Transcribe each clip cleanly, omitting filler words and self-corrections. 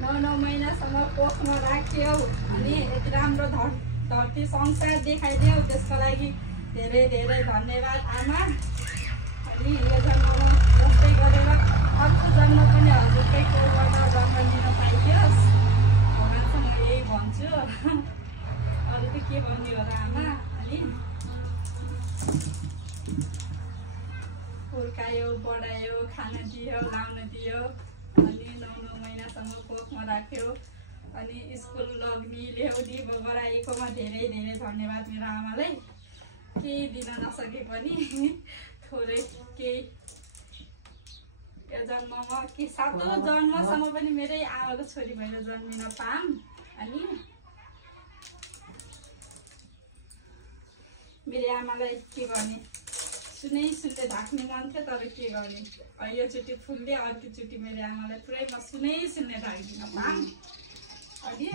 9 महिनासम्म कोखमा राख्यौ अनि यति राम्रो धरती संसार देखाइदियौ त्यसको लागि धेरै धेरै धन्यवाद आमा। अनि यो जन्ममा जस्तै गरेर अर्को जन्म पनि हजुरकै कोखबाट जन्म लिन पाइदियोस् भगवानसँग यही भन्छु। अरू त के भन्ने हो र आमा। अनि हुर्कायो बढायो खान दियो लाउन दियो अनि 9 महिनासम्म कोखमा राख्यो अनि स्कुल लग्ने ल्याउने गराएकोमा धेरै धेरै धन्यवाद मेरो आमालाई। केही दिन नसके पनि थोरै केही यो जन्ममा कि 7औं जन्मसम्म पनि मेरै आमाको छोरी भएर जन्मिन पाऊँ। अनि मेरो आमालाई के गर्ने सुन्दै ढाक्ने मन थियो तर के गर्ने योचोटि फुलले अर्कोचोटि मेरो आमालाई पुरै म सुन्दै ढाक्दिन पाऊँ। अनि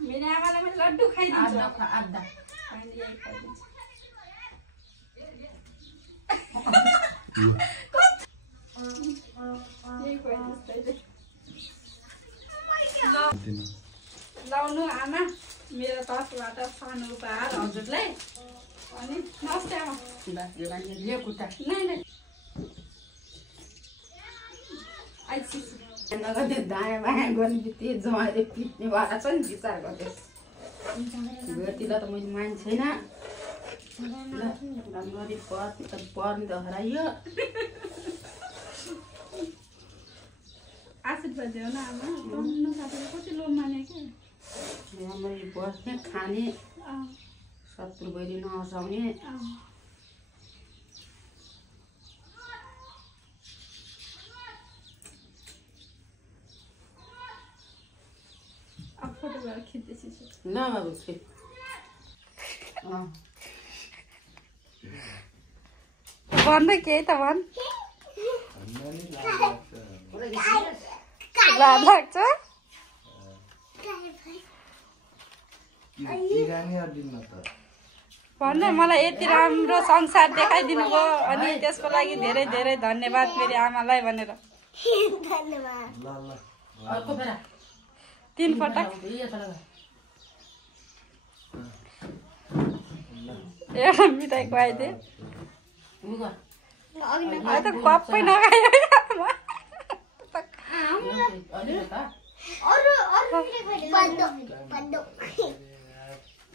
मेरो आमालाई मैले लड्डु खाइदिन्छु लाउनु आमा मेरो तर्फबाट सानो उपहार हजुरलाई। अनि नमस्ते आमा। दायाँ बायाँ गर्ने बित्तिकै जमाले पिट्ने भएर छ नि विचार गर्दैछ। घरतिर त मैले मान्छे छैन राम्ररी पर्ने त हराइयो। आशीर्वाद दियो न आमा। कति लोभ माने क्या राम्ररी बस्ने खाने शत्रु बहिनी नहसाउने। फोटो गएर खिच्दैछु ल बाबु भन्दै केही त भन्। लाज लाग्छ भन्नु मलाई यति राम्रो संसार देखाइदिनु भयो अनि त्यसको लागि धेरै धेरै धन्यवाद मेरो आमालाई भनेर। 3 पटक एउटा मिठाई खुवाइदिए त कप्पै नखायो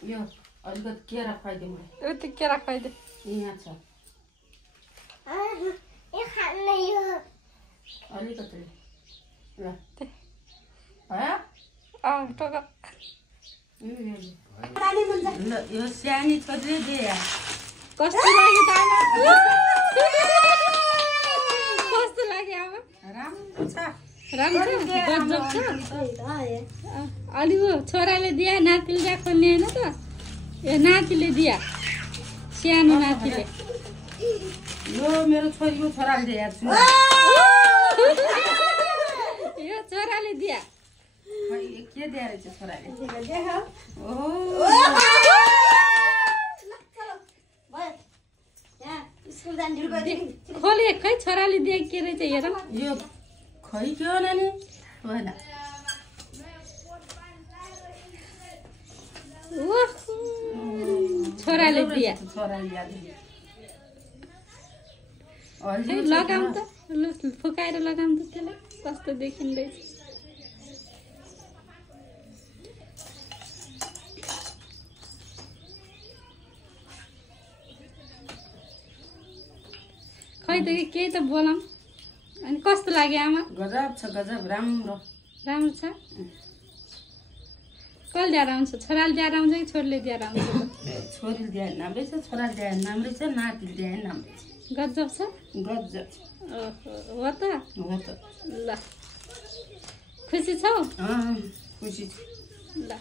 यो अलिकति केरा खुवाइदिए मलाई। उति केरा खुवाइदिए यहाँ छ अलिकति ल यो सानी छोरीले दिए कस्तो लाग्यो त आमा? कस्तो लाग्यो आमा? राम्रो छ गजब छ। अनि ऊ छोराले दिया नातिले दिया खोल्ने होइन त यो नातिले दिया सानो नातिले। यो मेरो छोरीको छोराले दिया यो छोराले दिया के दिया रहेछ छोराले? खोले खै छोराले दिए के रहेछ हेर यो खै के हो नानी होइन छोराले दिया लगाउँ त ल फुकाएर लगाउँ त त्यसलाई कस्तो देखिँदैछ। खै त केही त बोलाऊँ। अनि कस्तो लाग्यो आमा? गजब छ गजब राम्रो राम्रो छ। कसले दिएर आउँछ? छोराले दिएर आउँछ कि छोरीले दिएर आउँछ? छोरीले दिए राम्रै छ छोराले दिए राम्रै छ नातिले दिए राम्रै छ। गजब छ गजब हो त हो त ल खुसी छौ? खुसी छु ल